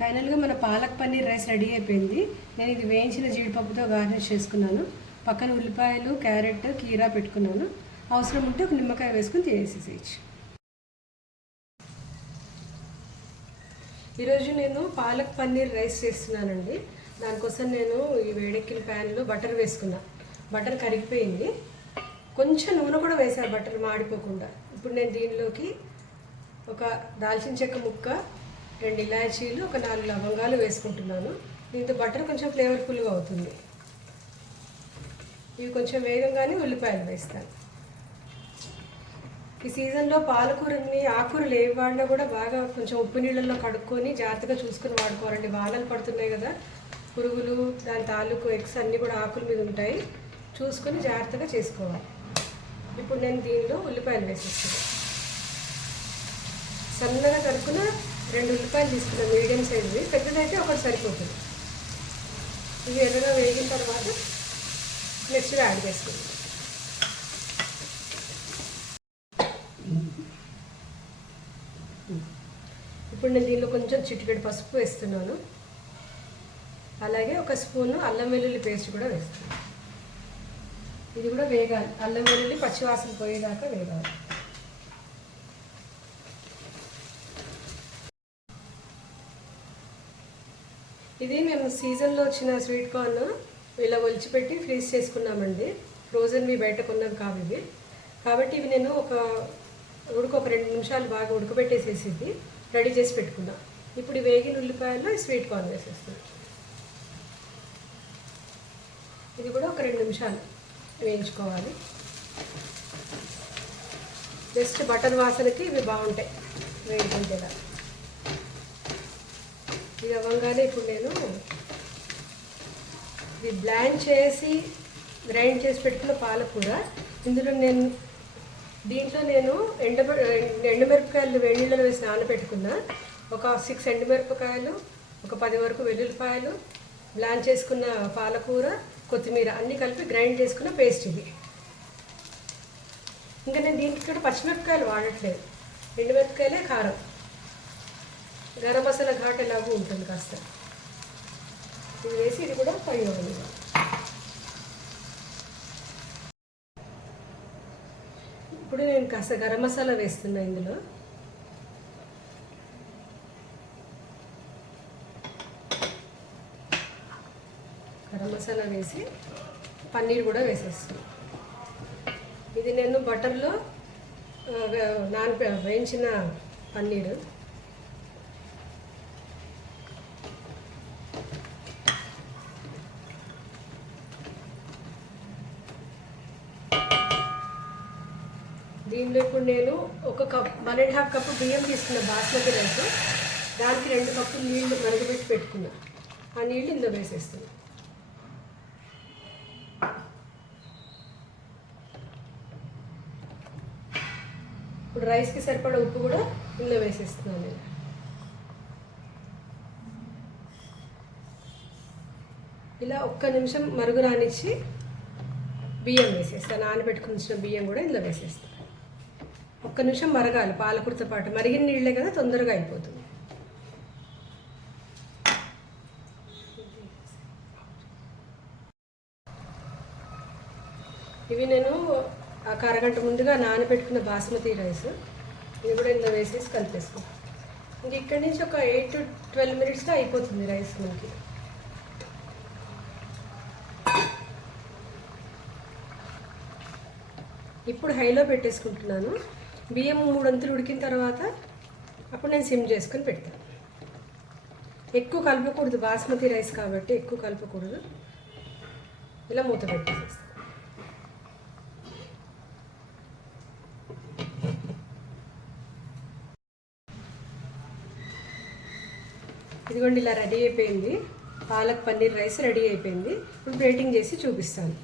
ఫైనల్గా మన palak paneer rice ready అయిపోయింది. నేను ఇది వేయించిన జీడిపప్పుతో గార్నిష్ చేసుకున్నాను. పక్కన ఉల్లిపాయలు, క్యారెట్, కీరా పెట్టుకున్నాను. అవసరం ఉంటే ఒక నిమ్మకాయ వేసుకుని తినేసేసేయచ్చు. ఈరోజు నేను పాలక్ పన్నీర్ రైస్ చేస్తున్నానండి. దానికోసం నేను ఈ వేడెక్కిన ప్యాన్లో బటర్ వేసుకున్నా. బటర్ కరిగిపోయింది. కొంచెం నూనె కూడా వేసాను బటర్ మాడిపోకుండా. ఇప్పుడు నేను దీనిలోకి ఒక దాల్చిన చెక్క ముక్క, 2 ఇలాచీలు, ఒక 4 లవంగాలు వేసుకుంటున్నాను. దీంతో బటర్ కొంచెం ఫ్లేవర్ఫుల్గా అవుతుంది. ఇవి కొంచెం వేగంగానే ఉల్లిపాయలు వేస్తాను. ఈ సీజన్లో పాలకూరని, ఆకుకూరలు ఏవి వాడినా కూడా బాగా కొంచెం ఉప్పు నీళ్ళల్లో కడుక్కొని జాగ్రత్తగా చూసుకొని వాడుకోవాలండి. వానలు పడుతున్నాయి కదా, పురుగులు, దాని తాలూకు ఎగ్స్ అన్నీ కూడా ఆకుల మీద ఉంటాయి. చూసుకొని జాగ్రత్తగా చేసుకోవాలి. ఇప్పుడు నేను దీనిలో ఉల్లిపాయలు వేసేస్తాను. సన్నగా తరుక్కున 2 ఉల్లిపాయలు తీసుకున్నాను, మీడియం సైజువి. పెద్దదైతే ఒకటి సరిపోతుంది. ఇవి ఎర్రగా వేగిన తర్వాత నెక్స్ట్ యాడ్ చేసుకుంటాం. ఇప్పుడు నేను దీనిలో కొంచెం చిటికెడు పసుపు వేస్తున్నాను. అలాగే ఒక స్పూను అల్లం వెల్లుల్లి పేస్ట్ కూడా వేస్తున్నాను. ఇది కూడా వేగాలి. అల్లం వెల్లుల్లి పచ్చివాసన పోయేదాకా వేగాలి. ఇది మేము సీజన్లో వచ్చిన స్వీట్ కార్న్ ఇలా ఒలిచిపెట్టి ఫ్రీజ్ చేసుకున్నామండి. ఫ్రోజన్వి బయట కొన్నవి కావు ఇవి. కాబట్టి ఇవి నేను ఒక 2 నిమిషాలు బాగా ఉడకబెట్టేసేసి ఇది రెడీ చేసి పెట్టుకున్నా. ఇప్పుడు ఈ వేగిన ఉల్లిపాయల్లో స్వీట్ కార్న్ వేసేస్తాను. ఇది కూడా ఒక 2 నిమిషాలు వేయించుకోవాలి. జస్ట్ బటర్ వాసనకి ఇవి బాగుంటాయి వేయించేలా. ఇది అవ్వగానే ఇప్పుడు నేను ఇది బ్లాండ్ చేసి గ్రైండ్ చేసి పెట్టుకున్న పాలకూర, ఇందులో దీంట్లో నేను ఎండుమిరపకాయలు వేడినీళ్ళలో వేసి నానబెట్టుకున్నా. ఒక 6 ఎండుమిరపకాయలు, ఒక 10 వరకు వెల్లుల్లిపాయలు, బ్లాండ్ చేసుకున్న పాలకూర, కొత్తిమీర అన్నీ కలిపి గ్రైండ్ చేసుకున్న పేస్ట్ ఇది. ఇంకా నేను దీనికి కూడా పచ్చిమిరపకాయలు వాడట్లేదు, ఎండుమిరపకాయలే కారం. గరం మసాలా ఘాట్ ఎలాగూ ఉంటుంది కాస్త. ఇది వేసి ఇది కూడా పైన. ఇప్పుడు నేను కాస్త గరం మసాలా వేస్తున్నా ఇందులో. గరం మసాలా వేసి పన్నీర్ కూడా వేసేస్తాను. ఇది నేను బటర్లో వేయించిన పన్నీరు. దీనిలో ఇప్పుడు నేను 1.5 కప్పు బియ్యం తీసుకున్న బాస్మతి రైస్. దానికి 2 కప్పులు నీళ్లు మరగబెట్టి పెట్టుకున్నా. ఆ నీళ్ళు ఇందులో వేసేస్తాను. ఇప్పుడు రైస్కి సరిపడా ఉప్పు కూడా ఇందులో వేసేస్తున్నాను నేను. ఇలా 1 నిమిషం మరుగు రానిచ్చి బియ్యం వేసేస్తాను. నానబెట్టుకుని బియ్యం కూడా ఇందులో వేసేస్తాను. 1 నిమిషం మరగాలి పాలకూరతో పాటు. మరిగిన నీళ్ళే కదా, తొందరగా అయిపోతుంది. ఇవి నేను ఒక అరగంట ముందుగా నానబెట్టుకున్న బాస్మతి రైస్. ఇది కూడా ఇందులో వేసేసి కలిపేసుకుంటాం. ఇంక ఇక్కడి నుంచి ఒక 8 to 12 మినిట్స్లో అయిపోతుంది రైస్ మనకి. ఇప్పుడు హైలో పెట్టేసుకుంటున్నాను. బియ్యం 3 వంతులు ఉడికిన తర్వాత అప్పుడు నేను సిమ్ చేసుకొని పెడతాను. ఎక్కువ కలపకూడదు, బాస్మతి రైస్ కాబట్టి ఎక్కువ కలపకూడదు. ఇలా మూత పెట్టేసేస్తాను. ఇదిగోండి, ఇలా రెడీ అయిపోయింది. పాలక్ పన్నీర్ రైస్ రెడీ అయిపోయింది. ఇప్పుడు ప్లేటింగ్ చేసి చూపిస్తాను.